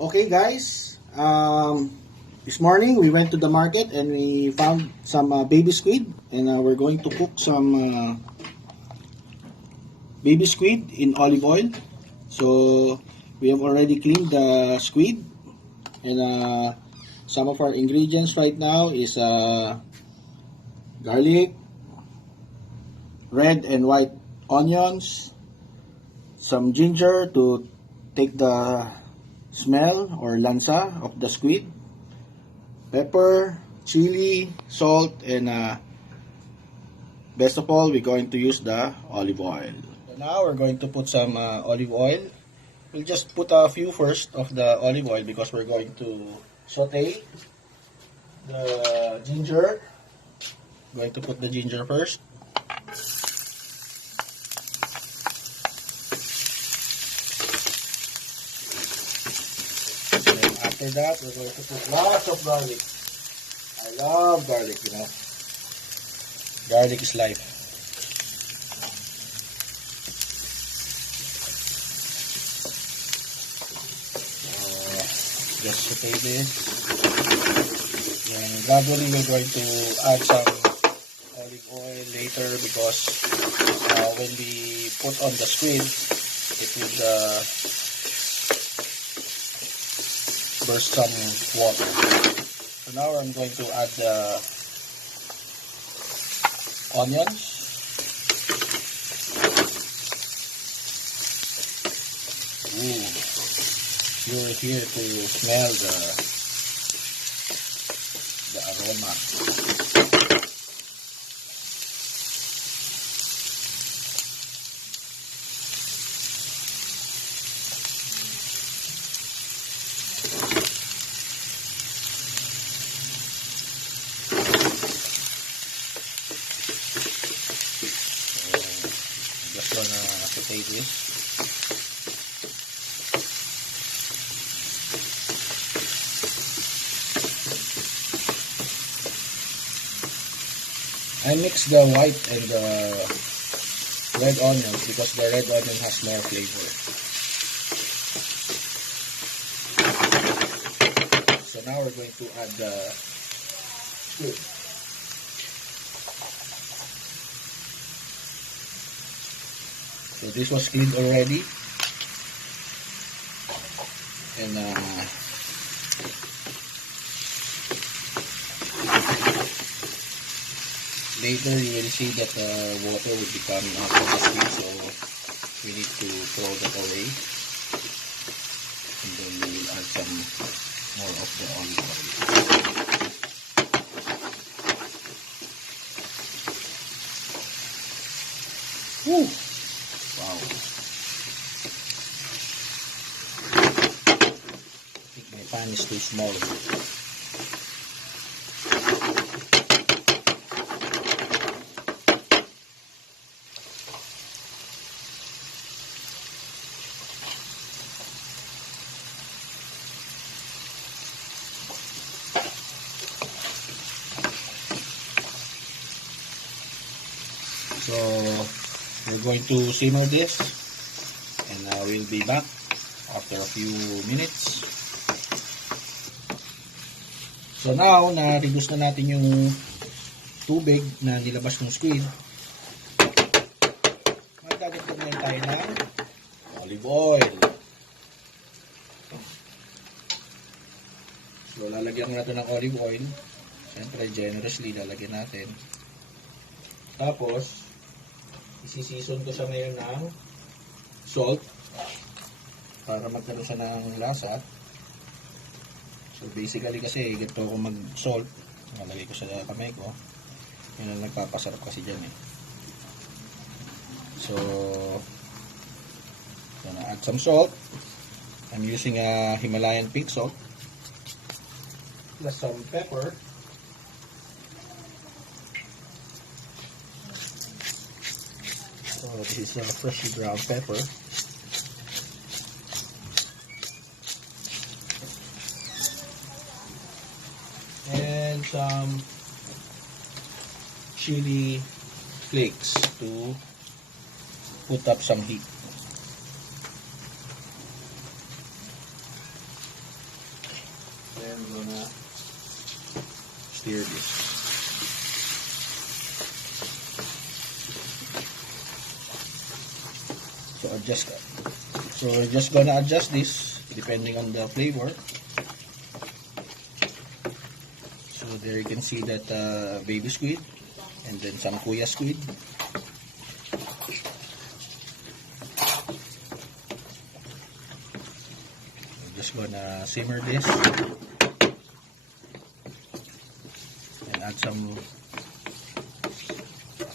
Okay guys, this morning we went to the market and we found some baby squid, and we're going to cook some baby squid in olive oil. So we have already cleaned the squid, and some of our ingredients right now is garlic, red and white onions, some ginger to take the smell or lansa of the squid, pepper, chili, salt, and best of all, we're going to use the olive oil. So now we're going to put some olive oil. We'll just put a few first of the olive oil because we're going to saute the ginger. Going to put the ginger first. After that, we're going to put lots of garlic. I love garlic, you know. Garlic is life. Just saute this. And gradually we're going to add some olive oil later because when we put on the squid, it would burst some water. So now I'm going to add the onions. Ooh, you're here to smell the aroma. Just gonna saute this. I mix the white and the red onions because the red onion has more flavor. So now we're going to add the squid. So this was cleaned already, and later you will see that the water will be coming out of the squid, so we need to throw that away, and then we will add some more of the olive oil. Woo! Wow. I think my pan is too small. So we're going to simmer this, and we'll be back after a few minutes. So now, na-reduce na natin yung tubig na nilabas ng squid. Magdagdag na tayo ng olive oil. So lalagyan natin ng olive oil. Siyempre, generously lalagyan natin. Tapos, isisison ko siya ngayon ng salt para magkaroon siya ng lasa. So basically kasi ganito ako mag-salt, nalagay ko sa kamay ko. Yun ang nagpapasarap kasi dyan eh. So gonna add some salt. I'm using a Himalayan pink salt plus some pepper. So this is a freshly ground pepper. And some chili flakes to put up some heat. we're gonna stir this. So we're just gonna adjust this depending on the flavor. So there you can see that baby squid and then some kuya squid. We're just gonna simmer this and add a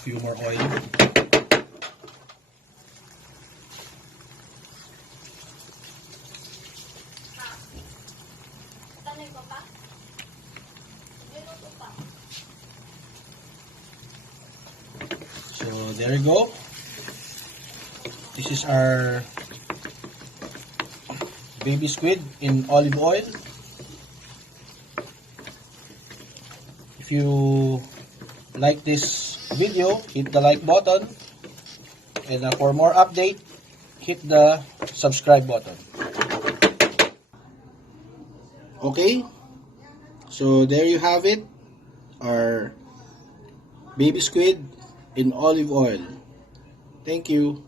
few more oil. So there you go. This is our baby squid in olive oil. If you like this video, hit the like button, and for more update, hit the subscribe button. Okay, so there you have it, our baby squid in olive oil. Thank you.